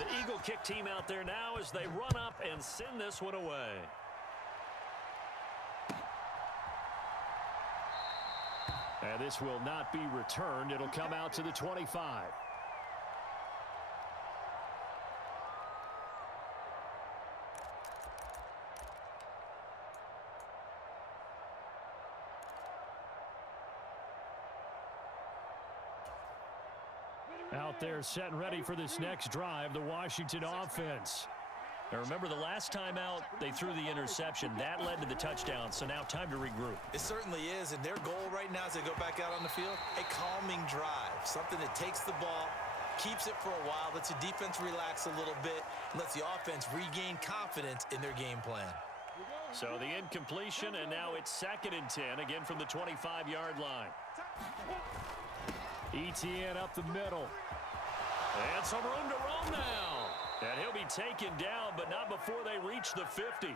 The Eagle kick team out there now as they run up and send this one away. And this will not be returned. It'll come out to the 25. Out there set and ready for this next drive, the Washington offense. Now remember, the last time out, they threw the interception. That led to the touchdown, so now time to regroup. It certainly is, and their goal right now as they go back out on the field, a calming drive, something that takes the ball, keeps it for a while, lets the defense relax a little bit, and lets the offense regain confidence in their game plan. So the incompletion, and now it's 2nd and 10, again from the 25-yard line. ETN up the middle. And some room to roam now. And he'll be taken down, but not before they reach the 50.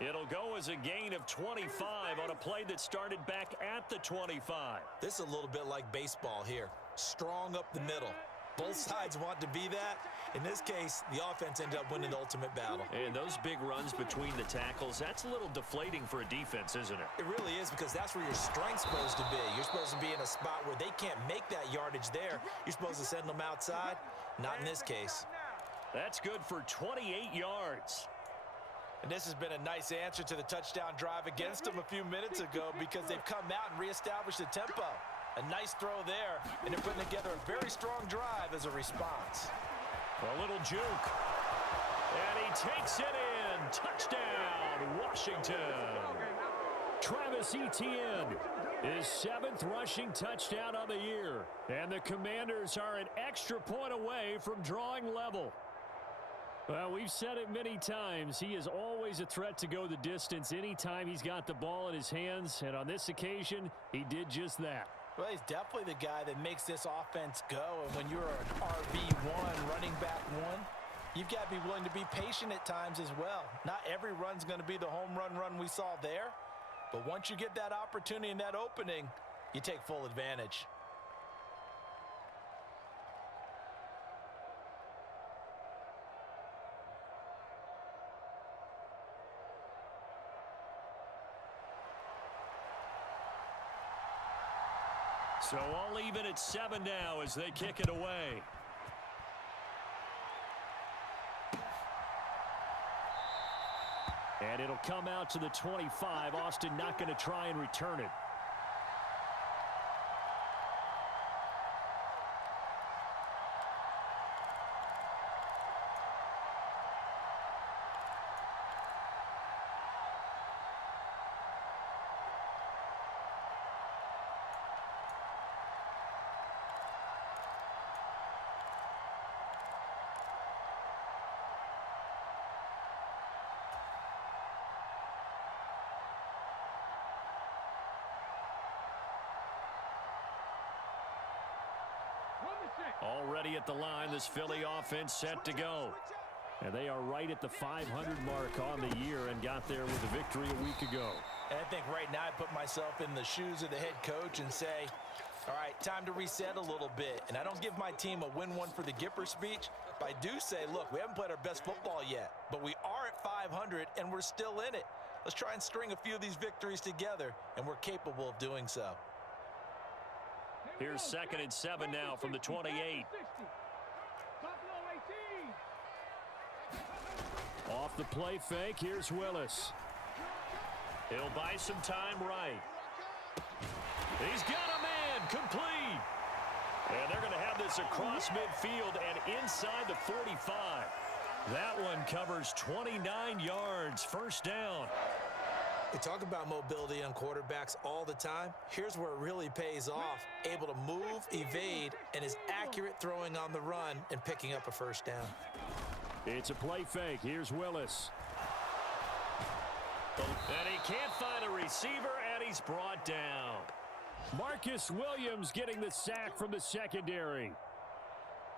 It'll go as a gain of 25 on a play that started back at the 25. This is a little bit like baseball here. Strong up the middle. Both sides want to be that. In this case, the offense ended up winning the ultimate battle. And those big runs between the tackles, that's a little deflating for a defense, isn't it? It really is, because that's where your strength's supposed to be. You're supposed to be in a spot where they can't make that yardage there. You're supposed to send them outside. Not in this case. That's good for 28 yards. And this has been a nice answer to the touchdown drive against them a few minutes ago, because they've come out and reestablished the tempo. A nice throw there, and they're putting together a very strong drive as a response. A little juke. And he takes it in. Touchdown, Washington. Travis Etienne, his 7th rushing touchdown of the year. And the Commanders are an extra point away from drawing level. Well, we've said it many times. He is always a threat to go the distance anytime he's got the ball in his hands. And on this occasion, he did just that. Well, he's definitely the guy that makes this offense go. And when you're an RB1, running back one, you've got to be willing to be patient at times as well. Not every run's going to be the home run we saw there. But once you get that opportunity and that opening, you take full advantage. So all even at 7 now as they kick it away. And it'll come out to the 25. Austin not going to try and return it. Already at the line, this Philly offense set to go. And they are right at the 500 mark on the year and got there with a victory a week ago. And I think right now I put myself in the shoes of the head coach and say, all right, time to reset a little bit. And I don't give my team a win one for the Gipper speech, but I do say, look, we haven't played our best football yet, but we are at 500 and we're still in it. Let's try and string a few of these victories together, and we're capable of doing so. Here's 2nd and 7 now from the 28. Off the play fake, here's Willis. He'll buy some time right. He's got a man, complete. And they're going to have this across midfield and inside the 45. That one covers 29 yards, first down. We talk about mobility on quarterbacks all the time. Here's where it really pays off. Able to move, evade, and is accurate throwing on the run and picking up a first down. It's a play fake. Here's Willis. And he can't find a receiver, and he's brought down. Marcus Williams getting the sack from the secondary.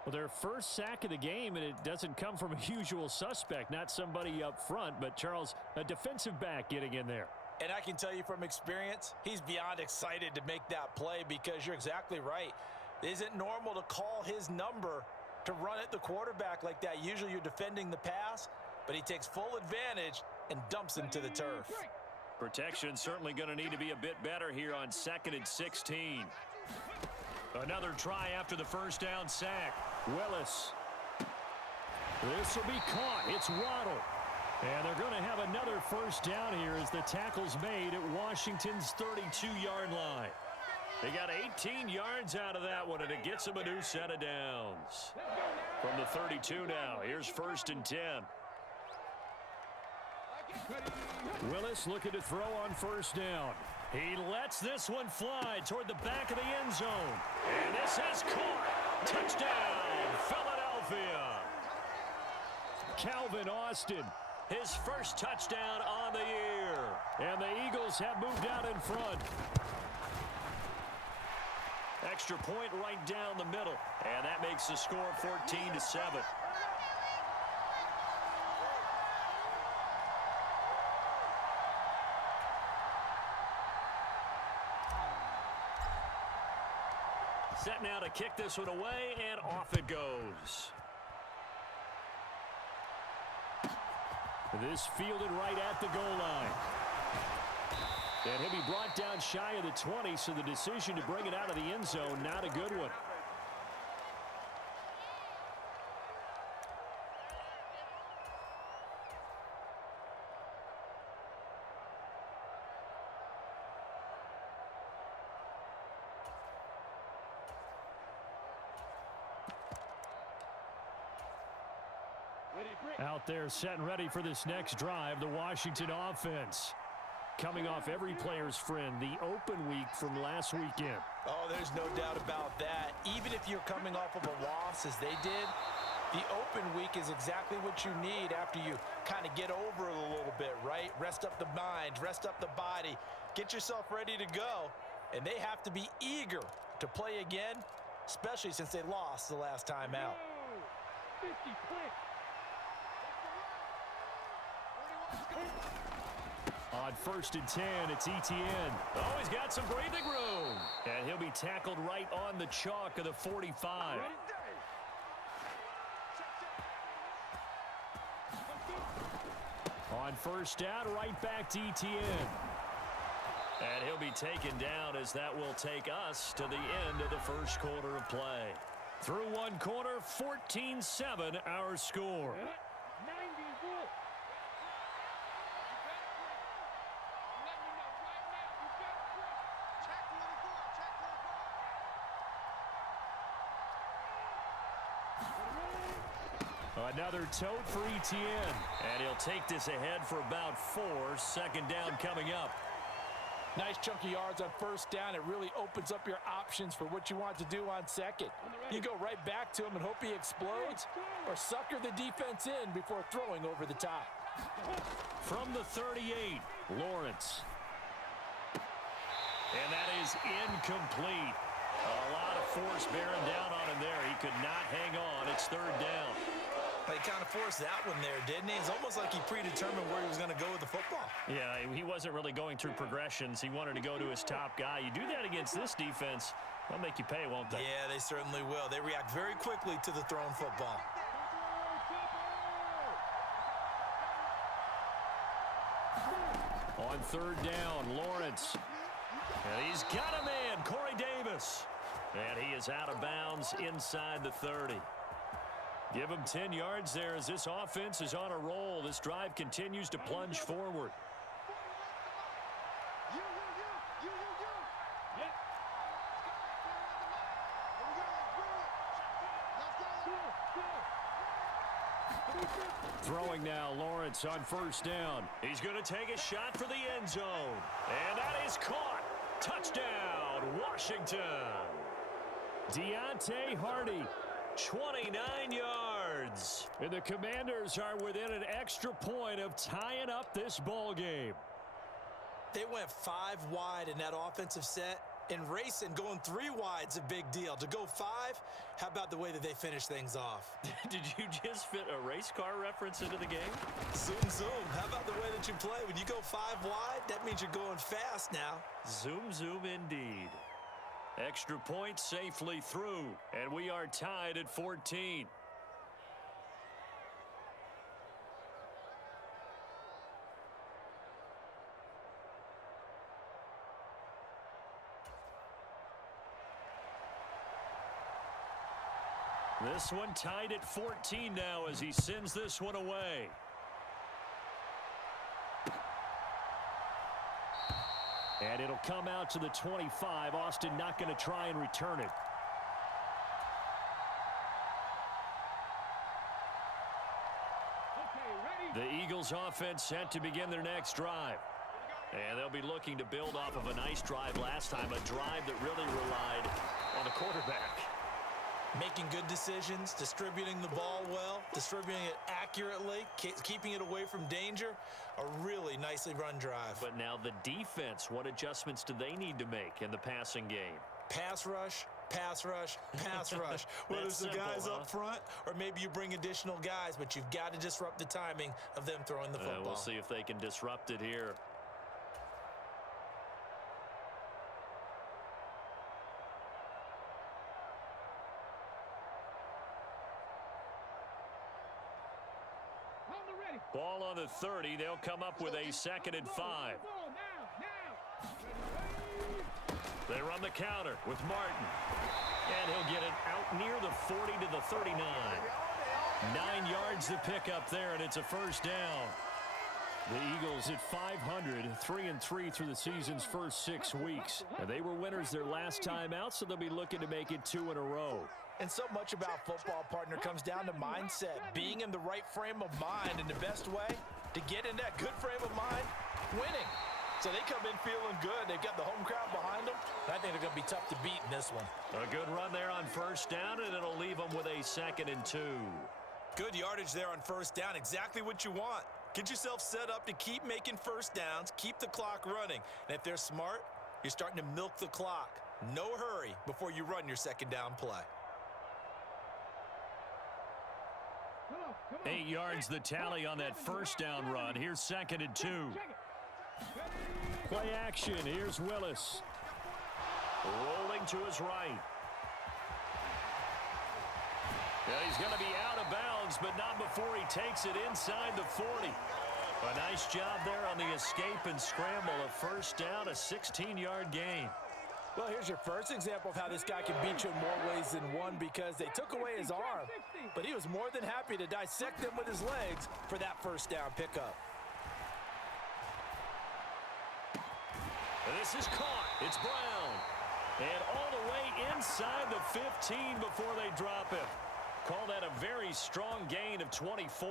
Well, their first sack of the game, and it doesn't come from a usual suspect, not somebody up front, but Charles, a defensive back getting in there. And I can tell you from experience, he's beyond excited to make that play, because you're exactly right. It isn't normal to call his number to run at the quarterback like that. Usually you're defending the pass, but he takes full advantage and dumps him to the turf. Protection certainly going to need to be a bit better here on 2nd and 16. Another try after the first down sack. Willis. This will be caught. It's Waddle. And they're going to have another first down here as the tackle's made at Washington's 32-yard line. They got 18 yards out of that one, and it gets them a new set of downs. From the 32 now, here's 1st and 10. Willis looking to throw on first down. He lets this one fly toward the back of the end zone. And this has caught. Touchdown, Philadelphia. Calvin Austin, his first touchdown on the year. And the Eagles have moved out in front. Extra point right down the middle. And that makes the score 14-7. Set now to kick this one away, and off it goes. This fielded right at the goal line. And he'll be brought down shy of the 20, so the decision to bring it out of the end zone, not a good one. Out there set and ready for this next drive, the Washington offense. Coming off every player's friend, the open week from last weekend. Oh, there's no doubt about that. Even if you're coming off of a loss as they did, the open week is exactly what you need after you kind of get over it a little bit, right? Rest up the mind, rest up the body, get yourself ready to go. And they have to be eager to play again, especially since they lost the last time out. 50 clicks. On 1st and 10, it's Etienne. Oh, he's got some breathing room. And he'll be tackled right on the chalk of the 45. On 1st down, right back to Etienne. And he'll be taken down as that will take us to the end of the first quarter of play. Through one quarter, 14-7 our score. Another tote for Etienne. And he'll take this ahead for about 4. 2nd down coming up. Nice chunky yards on 1st down. It really opens up your options for what you want to do on 2nd. You go right back to him and hope he explodes, or sucker the defense in before throwing over the top. From the 38, Lawrence. And that is incomplete. A lot of force bearing down on him there. He could not hang on. It's 3rd down. He kind of forced that one there, didn't he? It's almost like he predetermined where he was going to go with the football. Yeah, he wasn't really going through progressions. He wanted to go to his top guy. You do that against this defense, they'll make you pay, won't they? Yeah, they certainly will. They react very quickly to the thrown football. On 3rd down, Lawrence. And he's got a man, Corey Davis. And he is out of bounds inside the 30. Give him 10 yards there as this offense is on a roll. This drive continues to plunge forward. Throwing now, Lawrence on 1st down. He's going to take a shot for the end zone. And that is caught. Touchdown, Washington. Deontay Hardy. 29 yards. And the Commanders are within an extra point of tying up this ball game. They went 5 wide in that offensive set, and racing going 3 wide's a big deal. To go 5, how about the way that they finish things off? Did you just fit a race car reference into the game? Zoom, zoom. How about the way that you play? When you go 5 wide, that means you're going fast now. Zoom, zoom indeed. Extra point safely through, and we are tied at 14. This one tied at 14 now as he sends this one away. And it'll come out to the 25. Austin not going to try and return it. The Eagles offense set to begin their next drive. And they'll be looking to build off of a nice drive last time, a drive that really relied on the quarterback. Making good decisions, distributing the ball well, distributing it accurately, keeping it away from danger. A really nicely run drive. But now the defense, what adjustments do they need to make in the passing game? Pass rush, pass rush, pass rush. Whether it's the guys up front or maybe you bring additional guys, but you've got to disrupt the timing of them throwing the football. We'll see if they can disrupt it here. Ball on the 30. They'll come up with a 2nd and 5. They run the counter with Martin. And he'll get it out near the 40 to the 39. 9 yards to pick up there, and it's a first down. The Eagles at 500, 3-3 through the season's first 6 weeks. And they were winners their last time out, so they'll be looking to make it 2 in a row. And so much about football, partner, comes down to mindset, being in the right frame of mind, and the best way to get in that good frame of mind, winning. So they come in feeling good. They've got the home crowd behind them. And I think they're going to be tough to beat in this one. A good run there on first down, and it'll leave them with a 2nd and 2. Good yardage there on first down, exactly what you want. Get yourself set up to keep making first downs, keep the clock running. And if they're smart, you're starting to milk the clock. No hurry before you run your 2nd down play. 8 yards the tally on that first down run. Here's 2nd and 2. Play action. Here's Willis. Rolling to his right. Yeah, he's going to be out of bounds, but not before he takes it inside the 40. A nice job there on the escape and scramble. A first down, a 16-yard gain. Well, here's your first example of how this guy can beat you in more ways than one, because they took away his arm, but he was more than happy to dissect them with his legs for that first down pickup. This is caught. It's Brown. And all the way inside the 15 before they drop him. Call that a very strong gain of 24.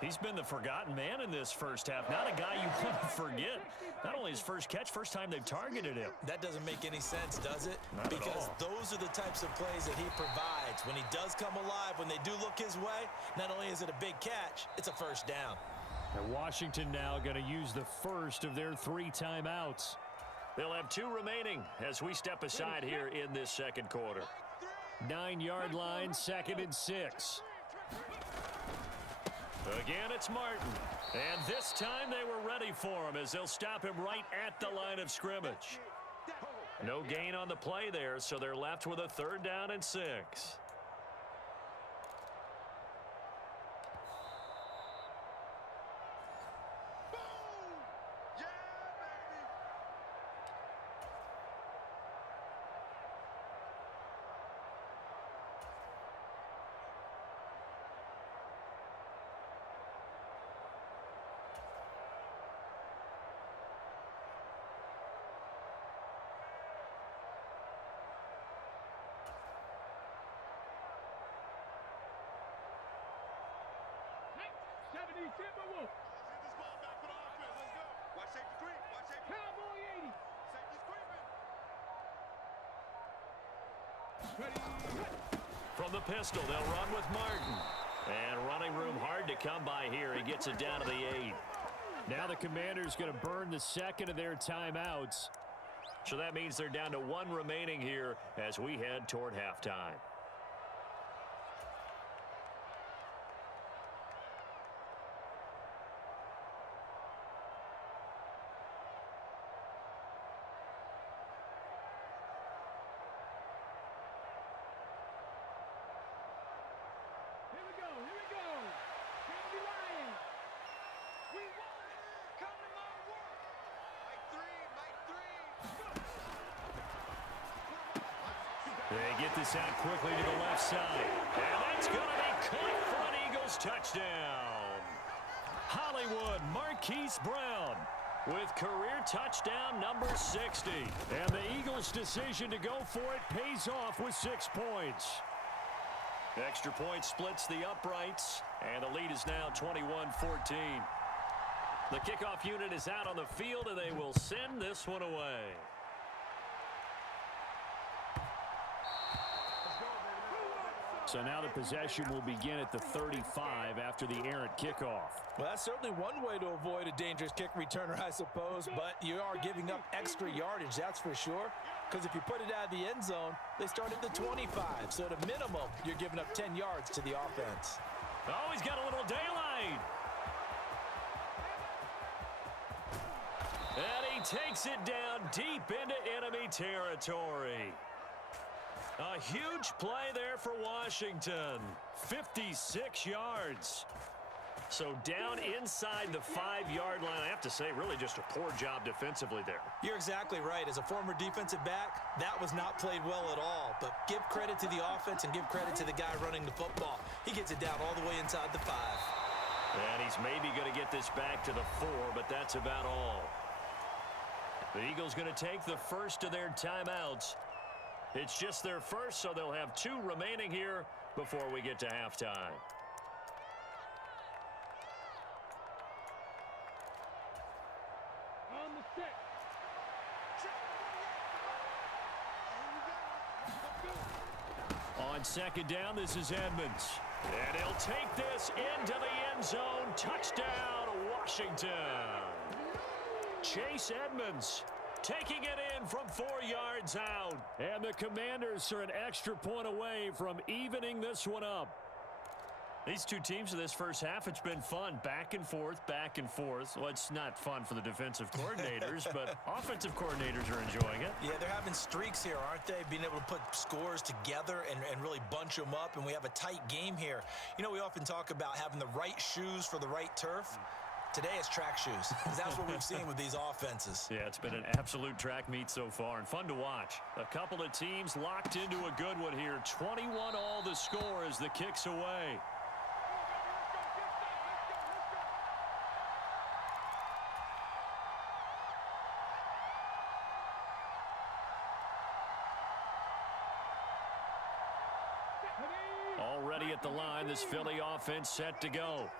He's been the forgotten man in this first half. Not a guy you want to forget. Not only his first catch, first time they've targeted him. That doesn't make any sense, does it? Not because at all. Those are the types of plays that he provides. When he does come alive, when they do look his way, not only is it a big catch, it's a first down. And Washington now going to use the first of their 3 timeouts. They'll have 2 remaining as we step aside here in this second quarter. 9-yard line, 2nd and 6. Again, it's Martin. And this time they were ready for him as they'll stop him right at the line of scrimmage. No gain on the play there, so they're left with a 3rd down and 6. From the pistol, they'll run with Martin. And running room hard to come by here. He gets it down to the 8. Now the Commanders going to burn the 2nd of their timeouts. So that means they're down to 1 remaining here as we head toward halftime. They get this out quickly to the left side. And that's going to be caught for an Eagles touchdown. Hollywood Marquise Brown with career touchdown number 60. And the Eagles' decision to go for it pays off with 6 points. Extra point splits the uprights, and the lead is now 21-14. The kickoff unit is out on the field, and they will send this one away. So now the possession will begin at the 35 after the errant kickoff. Well, that's certainly one way to avoid a dangerous kick returner, I suppose, but you are giving up extra yardage, that's for sure. Because if you put it out of the end zone, they start at the 25. So at a minimum, you're giving up 10 yards to the offense. Oh, he's got a little daylight. And he takes it down deep into enemy territory. A huge play there for Washington. 56 yards. So down inside the 5-yard line. I have to say, really just a poor job defensively there. You're exactly right. As a former defensive back, that was not played well at all. But give credit to the offense and give credit to the guy running the football. He gets it down all the way inside the 5. And he's maybe going to get this back to the 4, but that's about all. The Eagles going to take the first of their timeouts. It's just their first, so they'll have 2 remaining here before we get to halftime. On the set. On second down, this is Edmonds. And he'll take this into the end zone. Touchdown, Washington. Chase Edmonds taking it in from 4 yards out. And the Commanders are an extra point away from evening this one up. These two teams in this first half, it's been fun. Back and forth, back and forth. Well, it's not fun for the defensive coordinators, but offensive coordinators are enjoying it. Yeah, they're having streaks here, aren't they? Being able to put scores together and really bunch them up, and we have a tight game here. You know, we often talk about having the right shoes for the right turf. Today it's track shoes, because that's what we've seen with these offenses. Yeah, it's been an absolute track meet so far, and fun to watch. A couple of teams locked into a good one here. 21 all the score as the kick's away. Already at the line, this Philly offense set to go.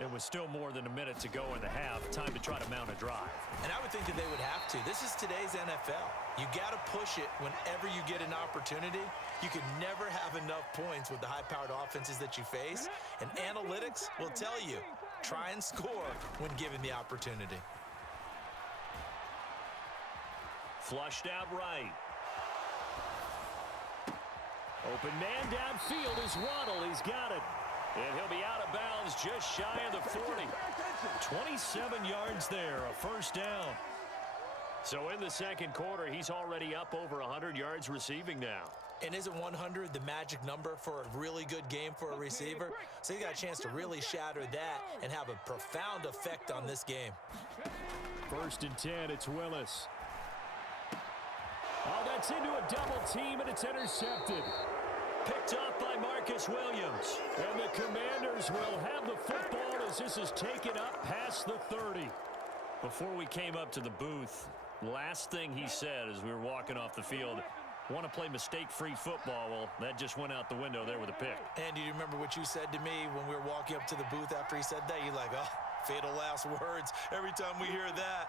It was still more than a minute to go in the half. Time to try to mount a drive. And I would think that they would have to. This is today's NFL. You got to push it whenever you get an opportunity. You can never have enough points with the high-powered offenses that you face. And analytics will tell you, try and score when given the opportunity. Flushed out right. Open man downfield is Waddle. He's got it. And he'll be out of bounds just shy of the 40. 27 yards there, a first down. So in the second quarter, he's already up over 100 yards receiving now. And isn't 100 the magic number for a really good game for a receiver? So he got a chance to really shatter that and have a profound effect on this game. 1st and 10, it's Willis. Oh, that's into a double team, and it's intercepted. Picked up by Marcus Williams. And the Commanders will have the football as this is taken up past the 30. Before we came up to the booth, last thing he said as we were walking off the field, want to play mistake-free football. Well, that just went out the window there with a pick. And do you remember what you said to me when we were walking up to the booth after he said that? You're like, oh, fatal last words. Every time we hear that,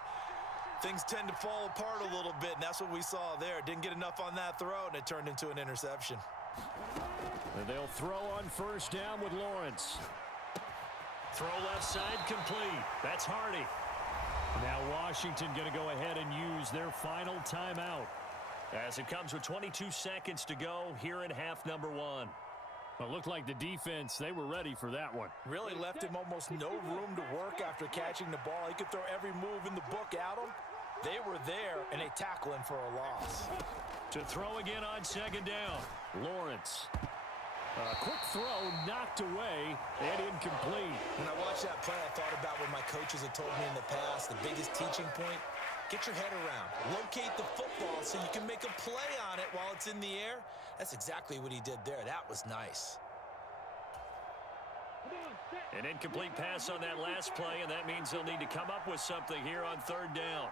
things tend to fall apart a little bit, and that's what we saw there. Didn't get enough on that throw, and it turned into an interception. And they'll throw on first down with Lawrence. Throw left side complete. That's Hardy. Now Washington going to go ahead and use their final timeout as it comes with 22 seconds to go here in half number 1. Well, it looked like the defense, they were ready for that one. Really left him almost no room to work after catching the ball. He could throw every move in the book at him. They were there, and they tackle him for a loss. To throw again on second down. Lawrence. A quick throw knocked away and incomplete. When I watched that play, I thought about what my coaches had told me in the past. The biggest teaching point, get your head around. Locate the football so you can make a play on it while it's in the air. That's exactly what he did there. That was nice. An incomplete pass on that last play, and that means they'll need to come up with something here on third down.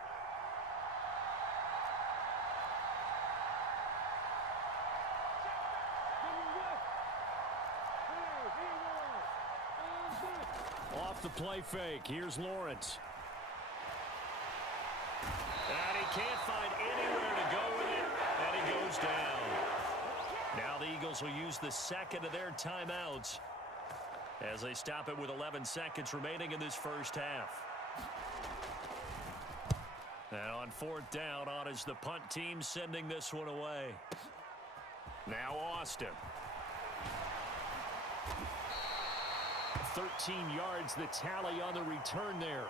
Off the play fake, here's Lawrence. And he can't find anywhere to go with it, and he goes down. Now the Eagles will use the second of their timeouts as they stop it with 11 seconds remaining in this first half. And on fourth down, on is the punt team sending this one away. Now Austin. 13 yards the tally on the return there.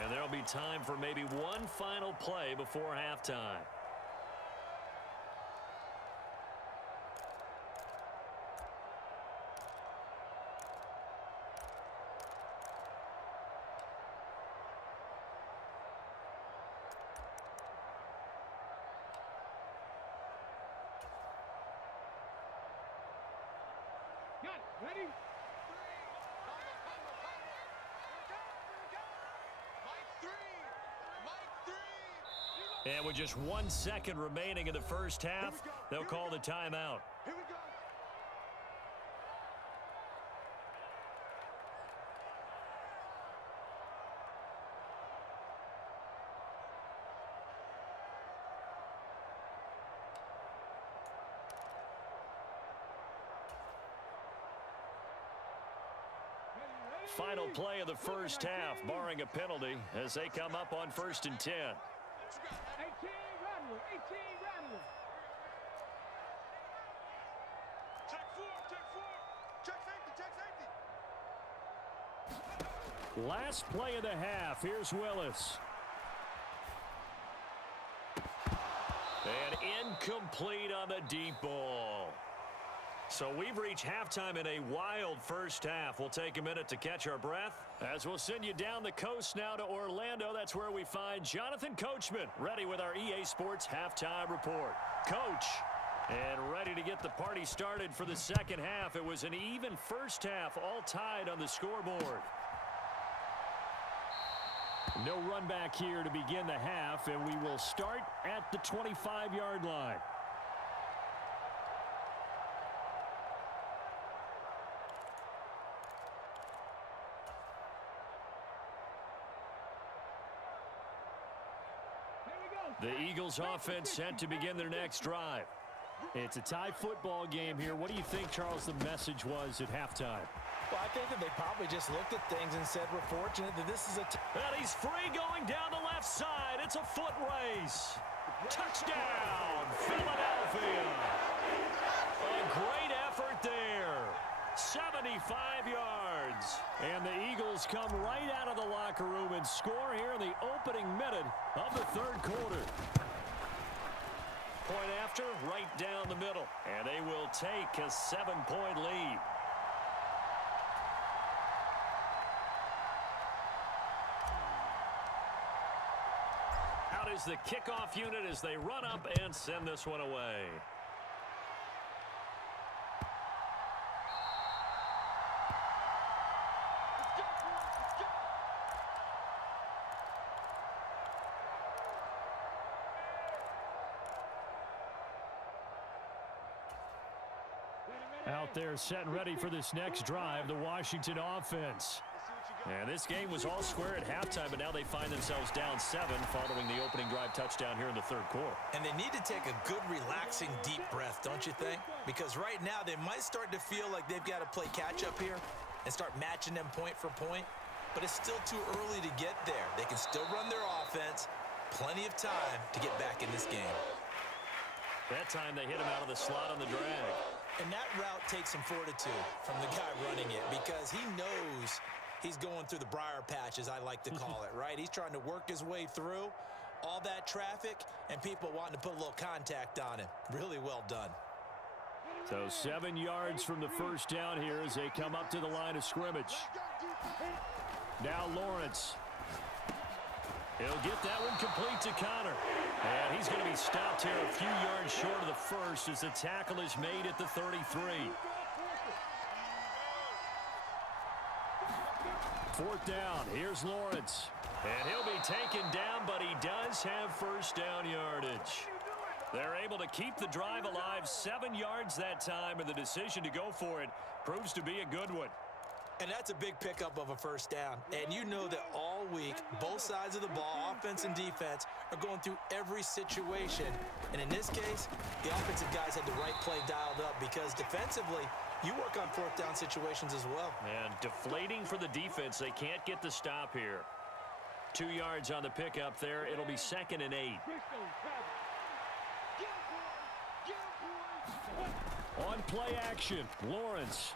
And there'll be time for maybe one final play before halftime. Ready? And with just 1 second remaining in the first half, they'll call the timeout. Here we go. Final play of the first half, barring a penalty, as they come up on 1st and 10. 18 Rattler, 18 Rattler. Check four, check safety. Last play of the half. Here's Willis. And incomplete on the deep ball. So we've reached halftime in a wild first half. We'll take a minute to catch our breath as we'll send you down the coast now to Orlando. That's where we find Jonathan Coachman ready with our EA Sports halftime report. Coach, and ready to get the party started for the second half. It was an even first half, all tied on the scoreboard. No run back here to begin the half, and we will start at the 25-yard line. The Eagles offense set to begin their next drive. It's a tie football game here. What do you think, Charles, the message was at halftime? Well, I think that they probably just looked at things and said, we're fortunate that this is a... And he's free going down the left side. It's a foot race. Touchdown, Philadelphia. A great effort there. 75 yards. And the Eagles come right out of the locker room and score here in the opening minute of the third quarter. Point after, right down the middle. And they will take a 7-point lead. Out is the kickoff unit as they run up and send this one away. Out there set and ready for this next drive, the Washington offense. And this game was all square at halftime, but now they find themselves down 7 following the opening drive touchdown here in the third quarter. And they need to take a good, relaxing, deep breath, don't you think? Because right now they might start to feel like they've got to play catch-up here and start matching them point for point. But it's still too early to get there. They can still run their offense. Plenty of time to get back in this game. That time they hit him out of the slot on the drag. And that route takes some fortitude from the guy running it because he knows he's going through the briar patch, as I like to call it, right? He's trying to work his way through all that traffic and people wanting to put a little contact on him. Really well done. So 7 yards from the first down here as they come up to the line of scrimmage. Now Lawrence. He'll get that one complete to Connor. And he's going to be stopped here a few yards short of the first as the tackle is made at the 33. Fourth down. Here's Lawrence. And he'll be taken down, but he does have first down yardage. They're able to keep the drive alive 7 yards that time, and the decision to go for it proves to be a good one. And that's a big pickup of a first down. And you know that all week, both sides of the ball, offense and defense, are going through every situation. And in this case, the offensive guys had the right play dialed up because defensively, you work on fourth down situations as well. And deflating for the defense. They can't get the stop here. 2 yards on the pickup there. It'll be 2nd and 8. On play action, Lawrence.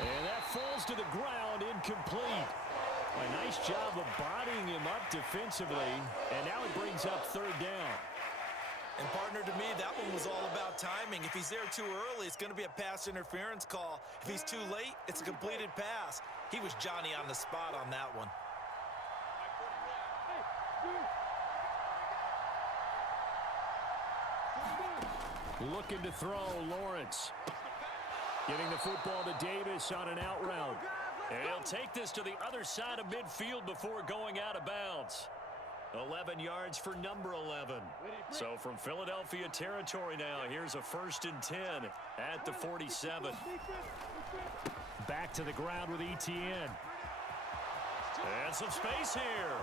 And that falls to the ground, incomplete. A nice job of bodying him up defensively, and now it brings up 3rd down. And partner, to me, that one was all about timing. If he's there too early, it's going to be a pass interference call. If he's too late, it's a completed pass. He was Johnny on the spot on that one. Looking to throw, Lawrence. Giving the football to Davis on an out route. And he'll take this to the other side of midfield before going out of bounds. 11 yards for number 11. So from Philadelphia territory now, here's a 1st and 10 at the 47. Back to the ground with Etienne. And some space here.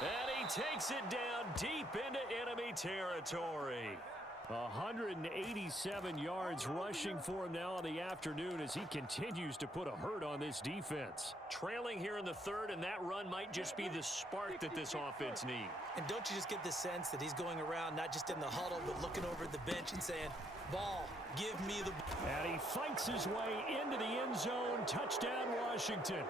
And he takes it down deep into enemy territory. 187 yards rushing for him now in the afternoon as he continues to put a hurt on this defense. Trailing here in the 3rd, and that run might just be the spark that this offense needs. And don't you just get the sense that he's going around not just in the huddle, but looking over at the bench and saying, ball, give me the ball. And he fights his way into the end zone. Touchdown, Washington.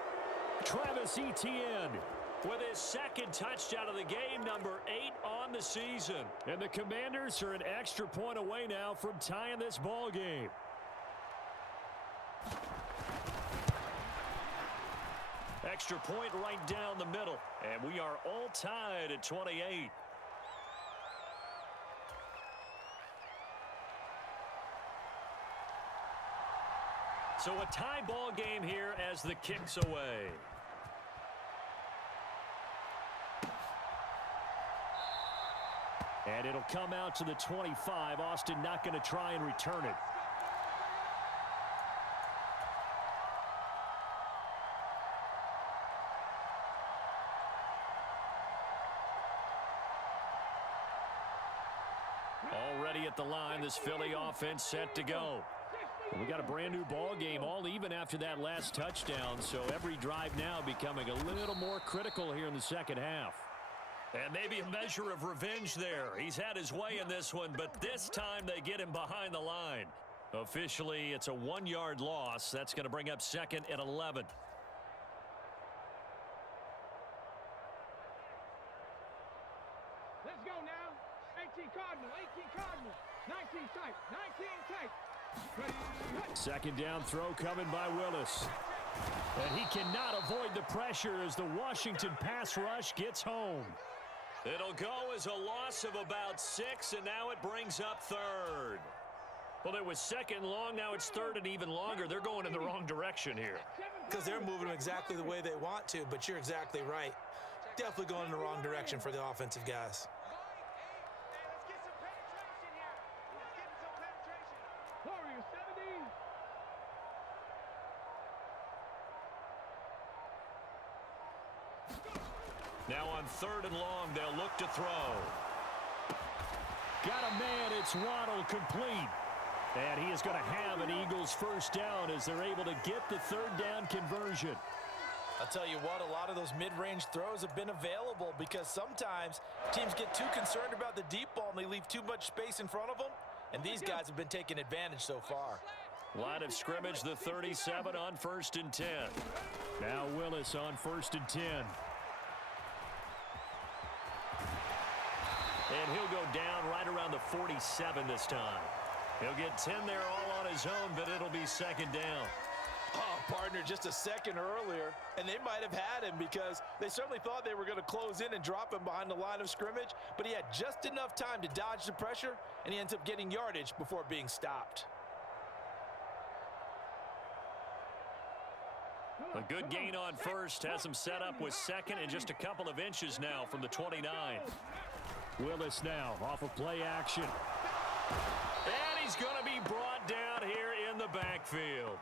Travis Etienne with his 2nd touchdown of the game, number 8 on the season. And the Commanders are an extra point away now from tying this ball game. Extra point right down the middle. And we are all tied at 28. So a tie ball game here as the kick's away. And it'll come out to the 25. Austin not going to try and return it. Already at the line, this Philly offense set to go. We got a brand new ball game, all even after that last touchdown. So every drive now becoming a little more critical here in the 2nd half. And maybe a measure of revenge there. He's had his way in this one, but this time they get him behind the line. Officially, it's a 1-yard loss. That's going to bring up 2nd and 11. Let's go now. 18 Cardinal, 18 Cardinal. 19 tight, 19 tight. 2nd down throw coming by Willis. And he cannot avoid the pressure as the Washington pass rush gets home. It'll go as a loss of about 6, and now it brings up 3rd. Well, it was 2nd long, now it's 3rd and even longer. They're going in the wrong direction here. Because they're moving them exactly the way they want to, but you're exactly right. Definitely going in the wrong direction for the offensive guys. Warrior 70. Now on 3rd and long, they'll look to throw. Got a man, it's Waddle, complete. And he is going to have an Eagles 1st down as they're able to get the 3rd down conversion. I'll tell you what, a lot of those mid-range throws have been available because sometimes teams get too concerned about the deep ball and they leave too much space in front of them. And these guys have been taking advantage so far. Line of scrimmage, the 37 on 1st and 10. Now Willis on 1st and 10. And he'll go down right around the 47 this time. He'll get 10 there all on his own, but it'll be 2nd down. Oh, partner, just a second earlier, and they might have had him because they certainly thought they were going to close in and drop him behind the line of scrimmage, but he had just enough time to dodge the pressure, and he ends up getting yardage before being stopped. A good gain on first has him set up with second and just a couple of inches now from the 29. Willis now off of play action. And he's going to be brought down here in the backfield.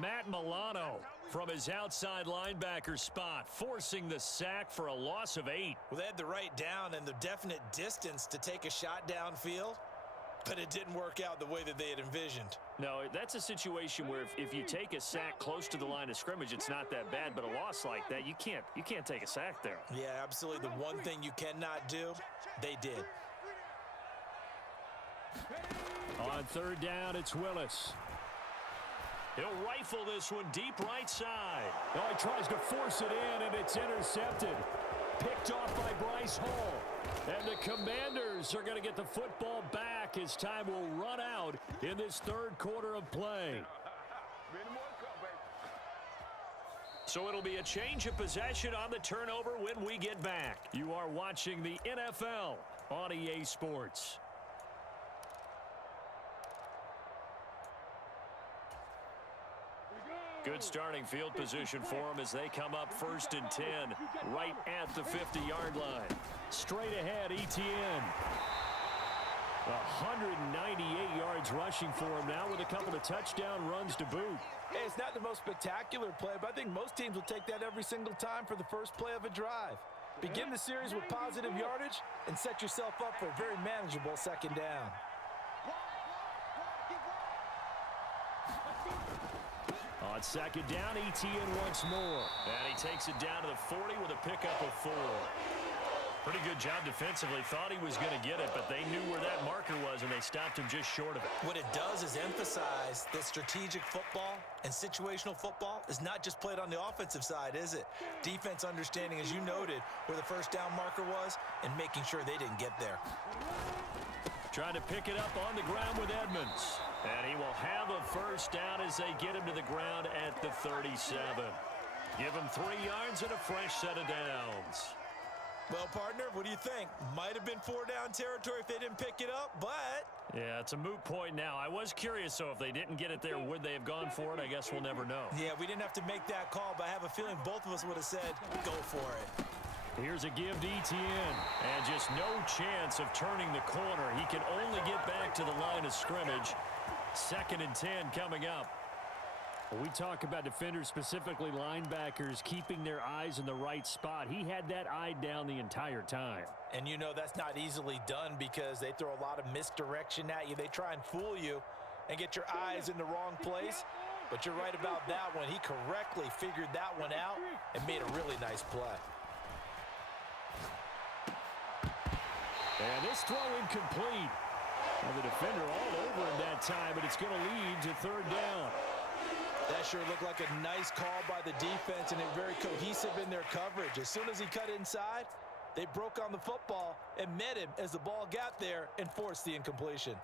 Matt Milano from his outside linebacker spot, forcing the sack for a loss of 8. Well, they had the right down and the definite distance to take a shot downfield, but it didn't work out the way that they had envisioned. No, that's a situation where if you take a sack close to the line of scrimmage, it's not that bad, but a loss like that, you can't take a sack there. Yeah, absolutely. The one thing you cannot do, they did. On third down, it's Willis. He'll rifle this one deep right side. Oh, he tries to force it in, and it's intercepted. Picked off by Bryce Hall. And the Commanders are going to get the football back as time will run out in this third quarter of play. So it'll be a change of possession on the turnover when we get back. You are watching the NFL on EA Sports. Good starting field position for them as they come up 1st and 10 right at the 50-yard line. Straight ahead, Etienne. 198 yards rushing for him now with a couple of touchdown runs to boot. Hey, it's not the most spectacular play, but I think most teams will take that every single time for the first play of a drive. Begin the series with positive yardage and set yourself up for a very manageable second down. On second down, Etienne once more. And he takes it down to the 40 with a pickup of 4. Pretty good job defensively. Thought he was going to get it, but they knew where that marker was, and they stopped him just short of it. What it does is emphasize that strategic football and situational football is not just played on the offensive side, is it? Defense understanding, as you noted, where the first down marker was and making sure they didn't get there. Trying to pick it up on the ground with Edmonds. And he will have a first down as they get him to the ground at the 37. Give him 3 yards and a fresh set of downs. Well, partner, what do you think? Might have been 4-down territory if they didn't pick it up, but... Yeah, it's a moot point now. I was curious, so if they didn't get it there, would they have gone for it? I guess we'll never know. Yeah, we didn't have to make that call, but I have a feeling both of us would have said, go for it. Here's a give to Etienne, and just no chance of turning the corner. He can only get back to the line of scrimmage. 2nd and 10 coming up. We talk about defenders, specifically linebackers, keeping their eyes in the right spot. He had that eye down the entire time. And you know that's not easily done because they throw a lot of misdirection at you. They try and fool you and get your eyes in the wrong place. But you're right about that one. He correctly figured that one out and made a really nice play. And this throw incomplete. And the defender all over him that time, but it's going to lead to 3rd down. That sure looked like a nice call by the defense, and they're very cohesive in their coverage. As soon as he cut inside, they broke on the football and met him as the ball got there and forced the incompletion.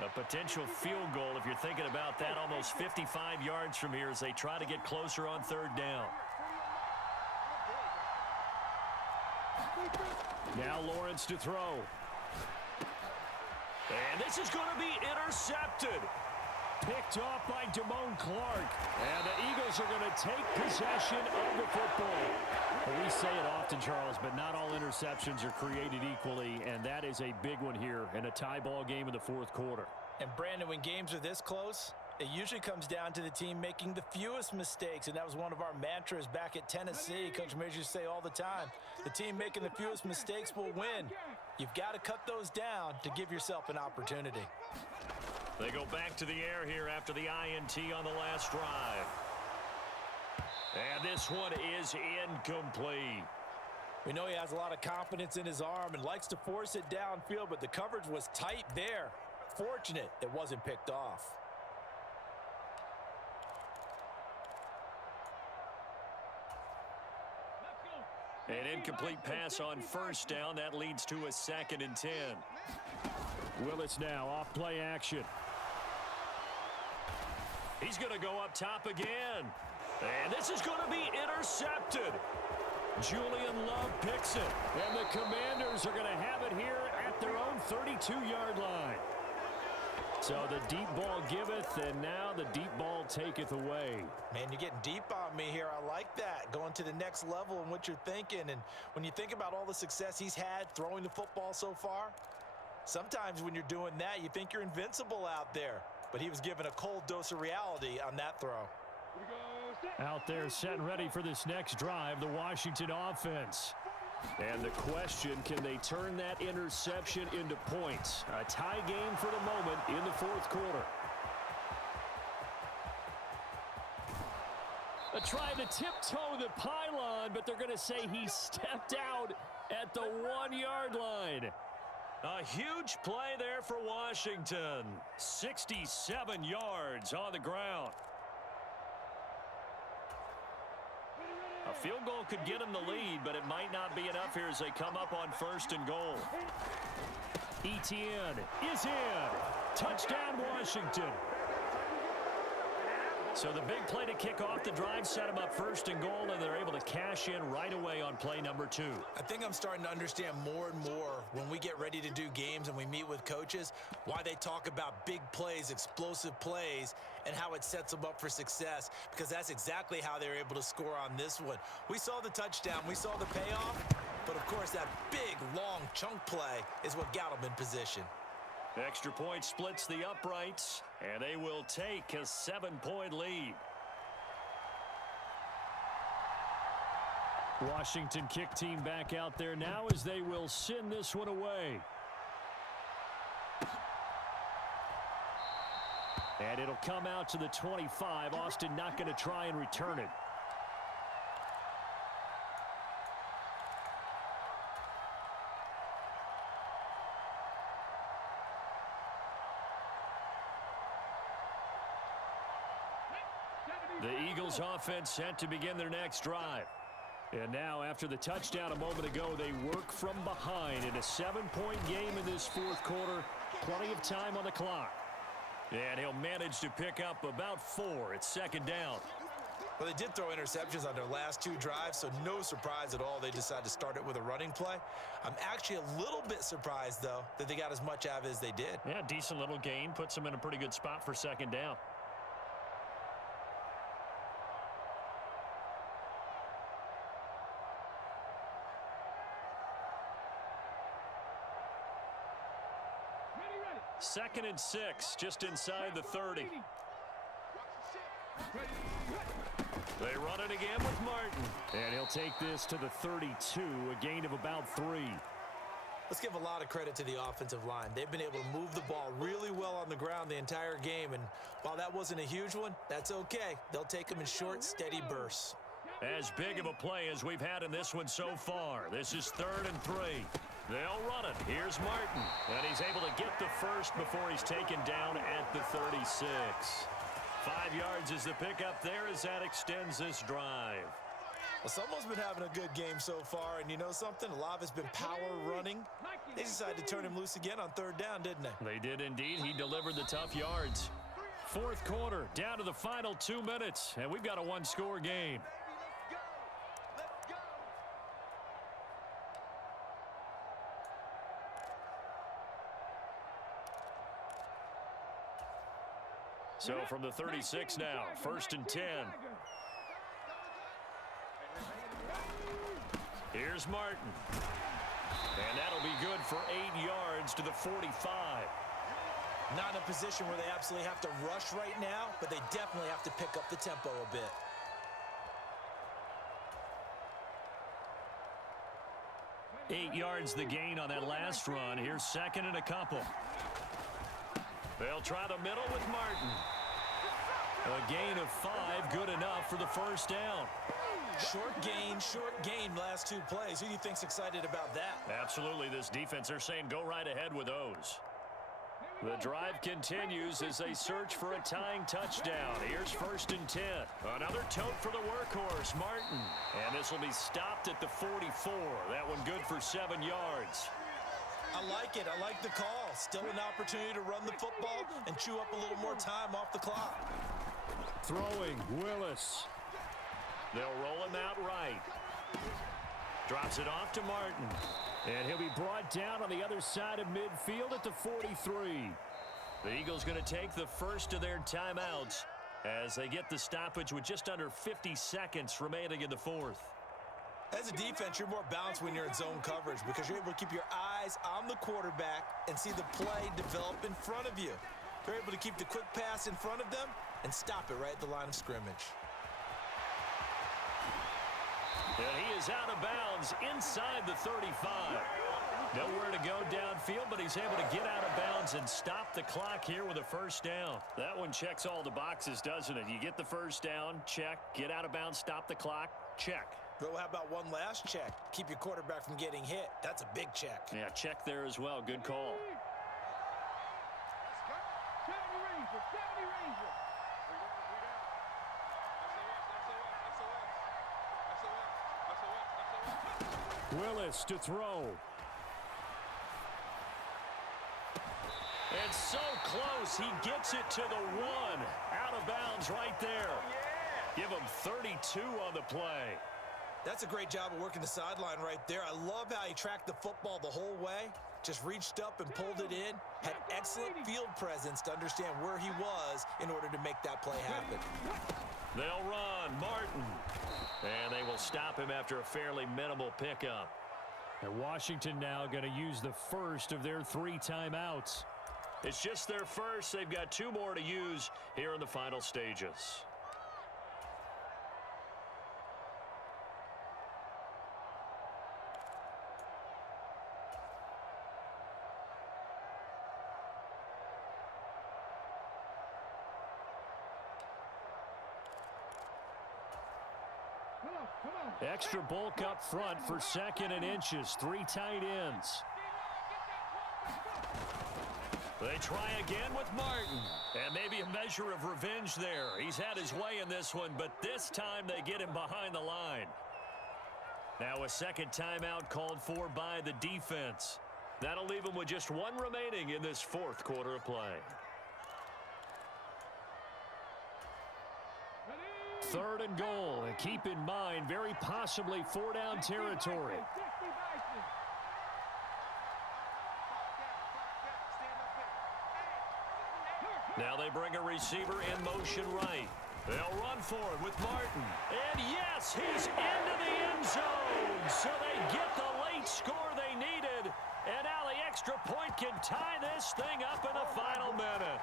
A potential field goal, if you're thinking about that, almost 55 yards from here as they try to get closer on 3rd down. Now Lawrence to throw. And this is going to be intercepted. Picked off by Damone Clark. And the Eagles are going to take possession of the football. Well, we say it often, Charles, but not all interceptions are created equally, and that is a big one here in a tie ball game in the 4th quarter. And Brandon, when games are this close, it usually comes down to the team making the fewest mistakes, and that was one of our mantras back at Tennessee. Coach Major used to say all the time, the team making the fewest mistakes will win. You've got to cut those down to give yourself an opportunity. They go back to the air here after the INT on the last drive. And this one is incomplete. We know he has a lot of confidence in his arm and likes to force it downfield, but the coverage was tight there. Fortunate it wasn't picked off. An incomplete pass on first down. That leads to a 2nd and 10. Willis now off play action. He's going to go up top again. And this is going to be intercepted. Julian Love picks it. And the Commanders are going to have it here at their own 32-yard line. So the deep ball giveth, and now the deep ball taketh away. Man, you're getting deep on me here. I like that. Going to the next level in what you're thinking. And when you think about all the success he's had throwing the football so far, sometimes when you're doing that, you think you're invincible out there. But he was given a cold dose of reality on that throw. Out there set and ready for this next drive, the Washington offense. And the question, can they turn that interception into points? A tie game for the moment in the 4th quarter. Trying to tiptoe the pylon, but they're going to say he stepped out at the 1-yard line. A huge play there for Washington. 67 yards on the ground. A field goal could get him the lead, but it might not be enough here as they come up on 1st and goal. Etienne is in. Touchdown, Washington. So the big play to kick off the drive set them up 1st and goal, and they're able to cash in right away on play number 2. I think I'm starting to understand more and more when we get ready to do games and we meet with coaches, why they talk about big plays, explosive plays, and how it sets them up for success, because that's exactly how they're able to score on this one. We saw the touchdown, we saw the payoff, but of course that big, long chunk play is what got them in position. Extra point splits the uprights, and they will take a 7-point lead. Washington kick team back out there now as they will send this one away. And it'll come out to the 25. Austin not going to try and return it. The Eagles offense set to begin their next drive. And now after the touchdown a moment ago, they work from behind in a 7-point game in this 4th quarter. Plenty of time on the clock. And he'll manage to pick up about 4. It's 2nd down. Well, they did throw interceptions on their last 2 drives, so no surprise at all they decided to start it with a running play. I'm actually a little bit surprised, though, that they got as much out of it as they did. Yeah, decent little gain. Puts them in a pretty good spot for 2nd down. Second and 6, just inside the 30. They run it again with Martin. And he'll take this to the 32, a gain of about 3. Let's give a lot of credit to the offensive line. They've been able to move the ball really well on the ground the entire game. And while that wasn't a huge one, that's okay. They'll take them in short, steady bursts. As big of a play as we've had in this one so far. This is 3rd and 3. They'll run it. Here's Martin. And he's able to get the first before he's taken down at the 36. 5 yards is the pickup there as that extends this drive. Well, someone's been having a good game so far, and you know something? A lot of it's been power running. They decided to turn him loose again on 3rd down, didn't they? They did indeed. He delivered the tough yards. 4th quarter, down to the final 2 minutes, and we've got a 1-score game. So from the 36 now, 1st and 10. Here's Martin. And that'll be good for 8 yards to the 45. Not in a position where they absolutely have to rush right now, but they definitely have to pick up the tempo a bit. Eight yards the gain on that last run. Here's 2nd and a couple. They'll try the middle with Martin. A gain of 5, good enough for the 1st down. Short gain last 2 plays. Who do you think's excited about that? Absolutely, this defense, they're saying go right ahead with those. The drive continues as they search for a tying touchdown. Here's 1st and 10. Another tote for the workhorse, Martin. And this will be stopped at the 44. That one good for 7 yards. I like it. I like the call. Still an opportunity to run the football and chew up a little more time off the clock. Throwing, Willis. They'll roll him out right. Drops it off to Martin. And he'll be brought down on the other side of midfield at the 43. The Eagles going to take the first of their timeouts as they get the stoppage with just under 50 seconds remaining in the 4th. As a defense, you're more balanced when you're in zone coverage because you're able to keep your eyes on the quarterback and see the play develop in front of you. They're able to keep the quick pass in front of them and stop it right at the line of scrimmage. And he is out of bounds inside the 35. Nowhere to go downfield, but he's able to get out of bounds and stop the clock here with a first down. That one checks all the boxes, doesn't it? You get the first down, check. Get out of bounds, stop the clock, check. But how about one last check? Keep your quarterback from getting hit. That's a big check. Yeah, check there as well. Good call. 70 Ranger, 70 Ranger. Willis to throw. And so close, he gets it to the 1. Out of bounds right there. Give him 32 on the play. That's a great job of working the sideline right there. I love how he tracked the football the whole way. Just reached up and pulled it in. Had excellent field presence to understand where he was in order to make that play happen. They'll run. Martin. And they will stop him after a fairly minimal pickup. And Washington now going to use the first of their 3 timeouts. It's just their first. They've got 2 more to use here in the final stages. Extra bulk up front for 2nd and inches. 3 tight ends. They try again with Martin. And maybe a measure of revenge there. He's had his way in this one, but this time they get him behind the line. Now a second timeout called for by the defense. That'll leave him with just 1 remaining in this 4th quarter of play. 3rd and goal, and keep in mind, very possibly 4-down territory. Now they bring a receiver in motion right. They'll run for it with Martin. And yes, he's into the end zone. So they get the late score they needed. And now the extra point can tie this thing up in the final minute.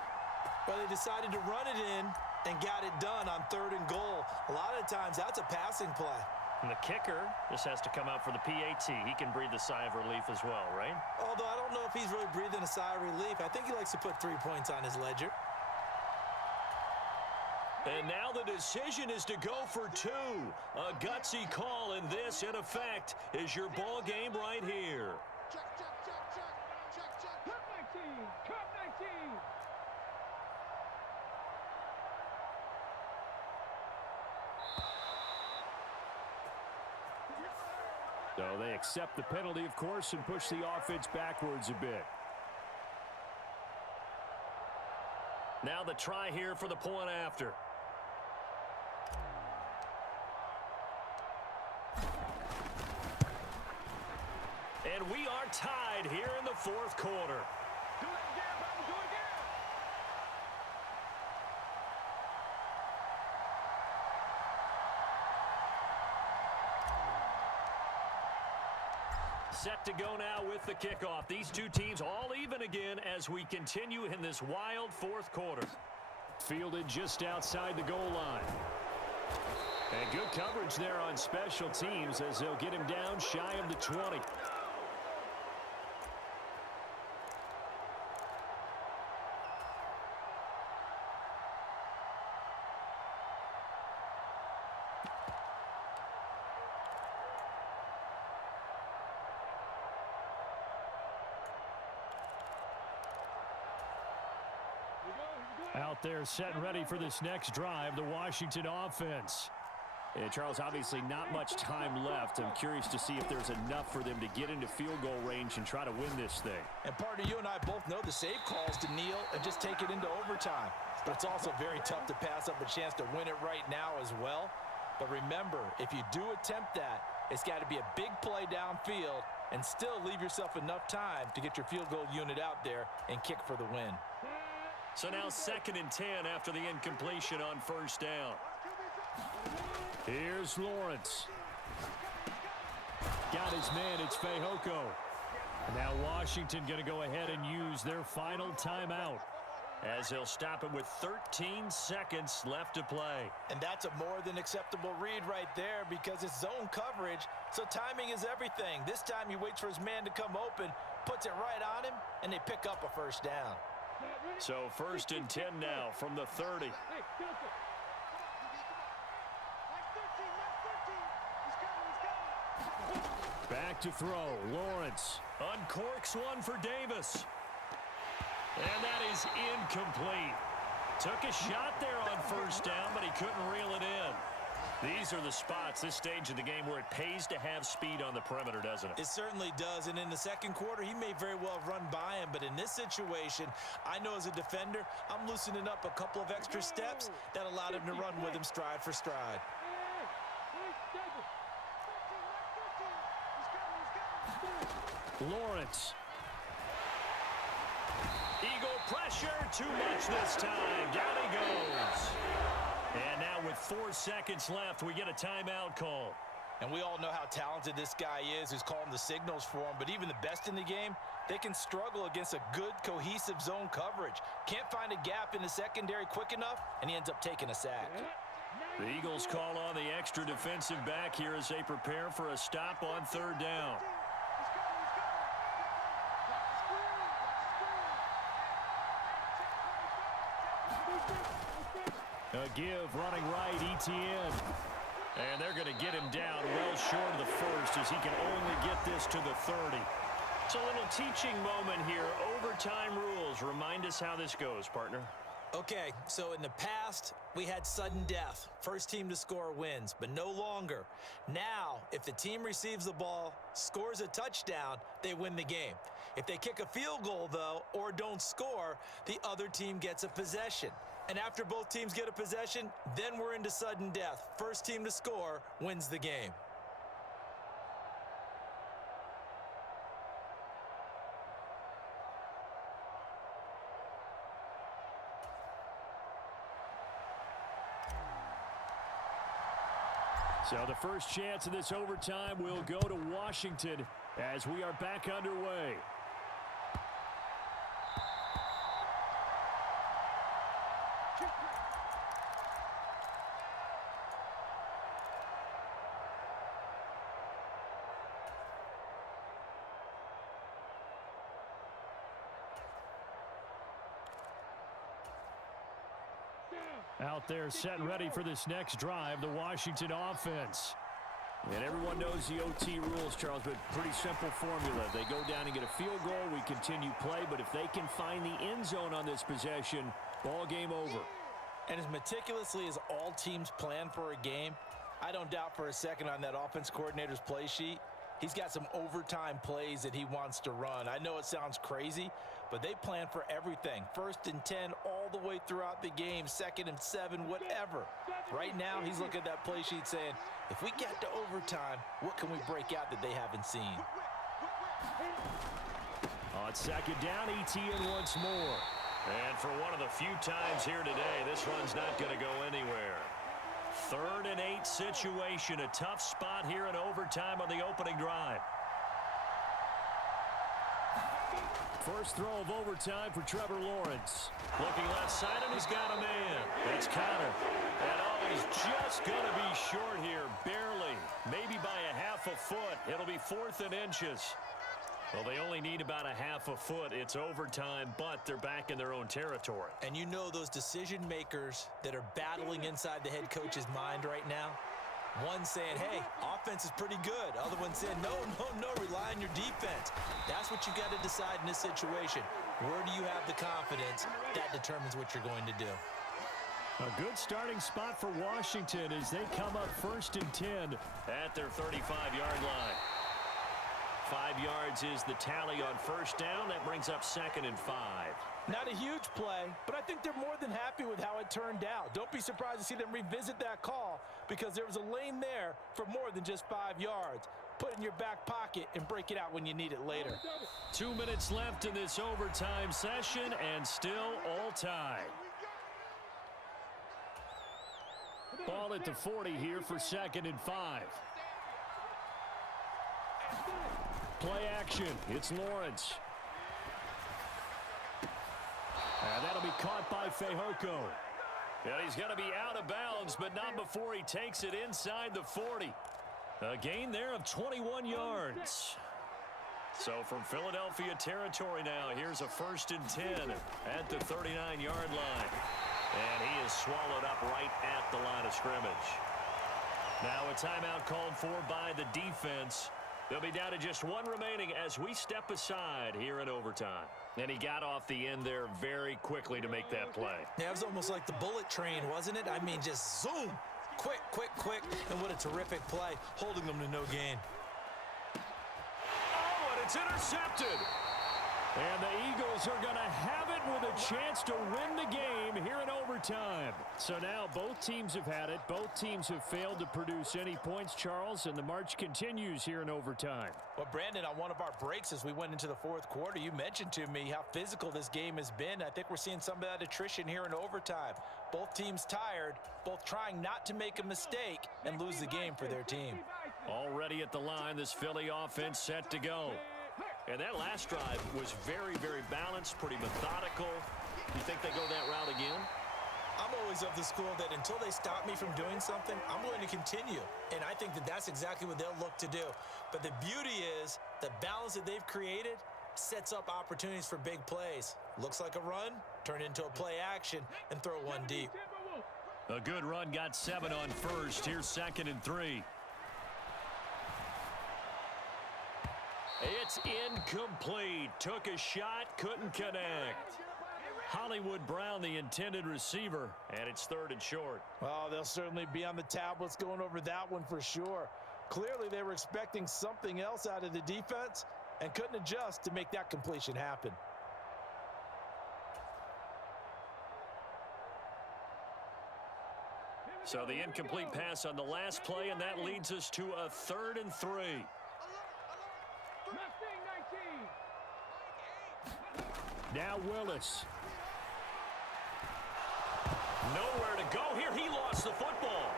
Well, they decided to run it in and got it done on 3rd and goal. A lot of times, that's a passing play. And the kicker just has to come out for the PAT. He can breathe a sigh of relief as well, right? Although I don't know if he's really breathing a sigh of relief. I think he likes to put 3 points on his ledger. And now the decision is to go for 2. A gutsy call, and this, in effect, is your ball game right here. Cut 19, cut 19. So they accept the penalty, of course, and push the offense backwards a bit. Now the try here for the point after. And we are tied here in the 4th quarter. Do it again, baby, do it again. Set to go now with the kickoff. These 2 teams all even again as we continue in this wild 4th quarter. Fielded just outside the goal line. And good coverage there on special teams as they'll get him down shy of the 20. Out there set and ready for this next drive, the Washington offense. And Charles, obviously not much time left. I'm curious to see if there's enough for them to get into field goal range and try to win this thing. And partner, you and I both know the safe calls to kneel and just take it into overtime. But it's also very tough to pass up a chance to win it right now as well. But remember, if you do attempt that, it's got to be a big play downfield and still leave yourself enough time to get your field goal unit out there and kick for the win. So now 2nd and 10 after the incompletion on first down. Here's Lawrence. Got his man, it's Fehoko. Now Washington going to go ahead and use their final timeout, as they'll stop it with 13 seconds left to play. And that's a more than acceptable read right there because it's zone coverage, so timing is everything. This time he waits for his man to come open, puts it right on him, and they pick up a first down. So 1st and 10 now from the 30. Back to throw. Lawrence uncorks one for Davis. And that is incomplete. Took a shot there on first down, but he couldn't reel it in. These are the spots, this stage of the game, where it pays to have speed on the perimeter, doesn't it? It certainly does, and in the second quarter, he may very well have run by him, but in this situation, I know as a defender, I'm loosening up a couple of extra steps that allowed him to run with him stride for stride. Lawrence. Eagle pressure, too much this time. Down he goes. And now with 4 seconds left, we get a timeout call. And we all know how talented this guy is who's calling the signals for him, but even the best in the game, they can struggle against a good, cohesive zone coverage. Can't find a gap in the secondary quick enough, and he ends up taking a sack. The Eagles call on the extra defensive back here as they prepare for a stop on 3rd down. A give running right, Etienne. And they're going to get him down well short of the first as he can only get this to the 30. It's a little teaching moment here. Overtime rules. Remind us how this goes, partner. Okay, so in the past, we had sudden death. First team to score wins, but no longer. Now, if the team receives the ball, scores a touchdown, they win the game. If they kick a field goal, though, or don't score, the other team gets a possession. And after both teams get a possession, then we're into sudden death. First team to score wins the game. So the first chance of this overtime will go to Washington as we are back underway. Out there set and ready for this next drive, the Washington offense. And everyone knows the OT rules, Charles, but pretty simple formula. They go down and get a field goal, we continue play, but if they can find the end zone on this possession, ball game over. And as meticulously as all teams plan for a game, I don't doubt for a second on that offense coordinator's play sheet, he's got some overtime plays that he wants to run. I know it sounds crazy, but they plan for everything. 1st and 10 all the way throughout the game, 2nd and 7, whatever. Right now, he's looking at that play sheet saying, if we get to overtime, what can we break out that they haven't seen? On 2nd down, Etienne once more. And for one of the few times here today, this run's not going to go anywhere. 3rd and 8 situation, a tough spot here in overtime on the opening drive. First throw of overtime for Trevor Lawrence. Looking left side, and he's got a man. That's Connor. And he's just going to be short here, barely. Maybe by a half a foot. It'll be 4th and inches. Well, they only need about a half a foot. It's overtime, but they're back in their own territory. And you know those decision makers that are battling inside the head coach's mind right now? One saying, hey, offense is pretty good. Other one saying, no, rely on your defense. That's what you got to decide in this situation. Where do you have the confidence? That determines what you're going to do. A good starting spot for Washington as they come up 1st and 10 at their 35-yard line. 5 yards is the tally on 1st down. That brings up 2nd and 5. Not a huge play, but I think they're more than happy with how it turned out. Don't be surprised to see them revisit that call because there was a lane there for more than just 5 yards. Put it in your back pocket and break it out when you need it later. 2 minutes left in this overtime session and still all tied. Ball at the 40 here for 2nd and 5. Play action. It's Lawrence. And that'll be caught by Fehoko. And he's going to be out of bounds, but not before he takes it inside the 40. A gain there of 21 yards. So from Philadelphia territory now, here's a 1st and 10 at the 39-yard line. And he is swallowed up right at the line of scrimmage. Now a timeout called for by the defense. They'll be down to just one remaining as we step aside here in overtime. And he got off the end there very quickly to make that play. Yeah, it was almost like the bullet train, wasn't it? I mean, just zoom. Quick. And what a terrific play, holding them to no gain. Oh, and it's intercepted. And the Eagles are going to have it with a chance to win the game here in overtime. So now both teams have had it. Both teams have failed to produce any points, Charles, and the march continues here in overtime. Well, Brandon, on one of our breaks as we went into the 4th quarter, you mentioned to me how physical this game has been. I think we're seeing some of that attrition here in overtime. Both teams tired, both trying not to make a mistake and lose the game for their team. Already at the line, this Philly offense set to go. And that last drive was very, very balanced, pretty methodical. You think they go that route again? I'm always of the school that until they stop me from doing something, I'm going to continue. And I think that that's exactly what they'll look to do. But the beauty is the balance that they've created sets up opportunities for big plays. Looks like a run, turn into a play action, and throw one deep. A good run got 7 on 1st. Here's 2nd and 3. It's incomplete. Took a shot, couldn't connect. Hollywood Brown, the intended receiver, and it's 3rd and short. Oh, they'll certainly be on the tablets going over that one for sure. Clearly, they were expecting something else out of the defense and couldn't adjust to make that completion happen. So the incomplete pass on the last play, and that leads us to a 3rd and 3. Now Willis. Nowhere to go here. He lost the football.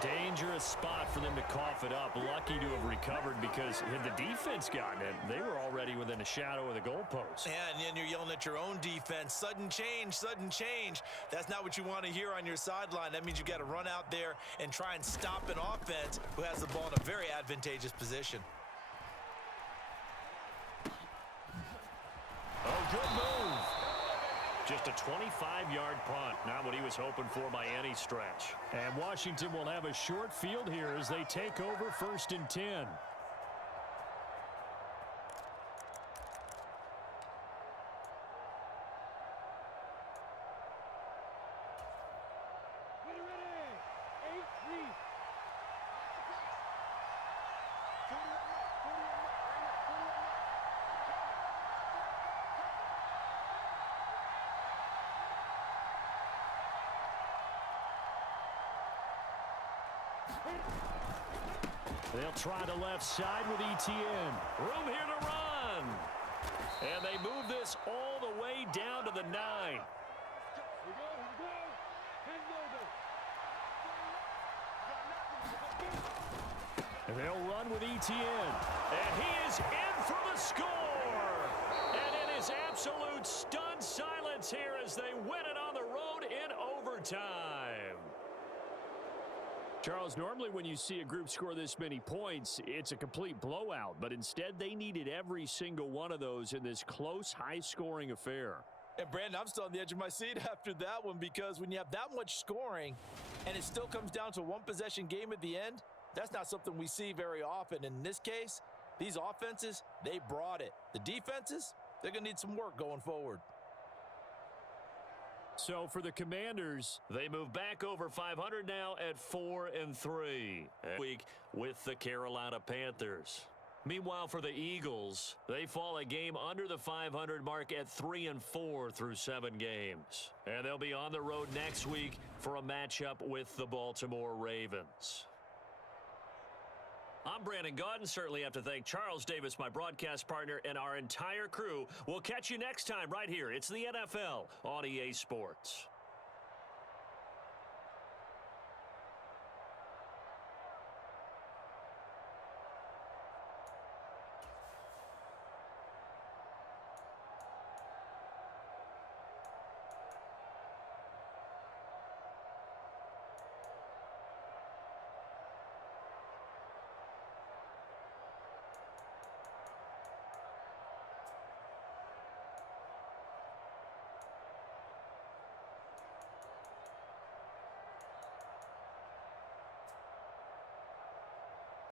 Dangerous spot for them to cough it up. Lucky to have recovered because had the defense gotten it, they were already within a shadow of the goalpost. Yeah, and then you're yelling at your own defense. Sudden change, sudden change. That's not what you want to hear on your sideline. That means you got to run out there and try and stop an offense who has the ball in a very advantageous position. Oh, good move. Just a 25-yard punt, not what he was hoping for by any stretch. And Washington will have a short field here as they take over 1st and 10. They'll try the left side with ETN. Room here to run. And they move this all the way down to the 9. And they'll run with ETN. And he is in for the score. And it is absolute stunned silence here as they win it on the road in overtime. Charles, normally when you see a group score this many points, it's a complete blowout. But instead, they needed every single one of those in this close, high-scoring affair. And, Brandon, I'm still on the edge of my seat after that one because when you have that much scoring and it still comes down to one possession game at the end, that's not something we see very often. In this case, these offenses, they brought it. The defenses, they're going to need some work going forward. So for the Commanders, they move back over 500 now at 4-3. Week with the Carolina Panthers. Meanwhile, for the Eagles, they fall a game under the 500 mark at 3-4 through 7 games. And they'll be on the road next week for a matchup with the Baltimore Ravens. I'm Brandon Gaudin. Certainly have to thank Charles Davis, my broadcast partner, and our entire crew. We'll catch you next time right here. It's the NFL on EA Sports.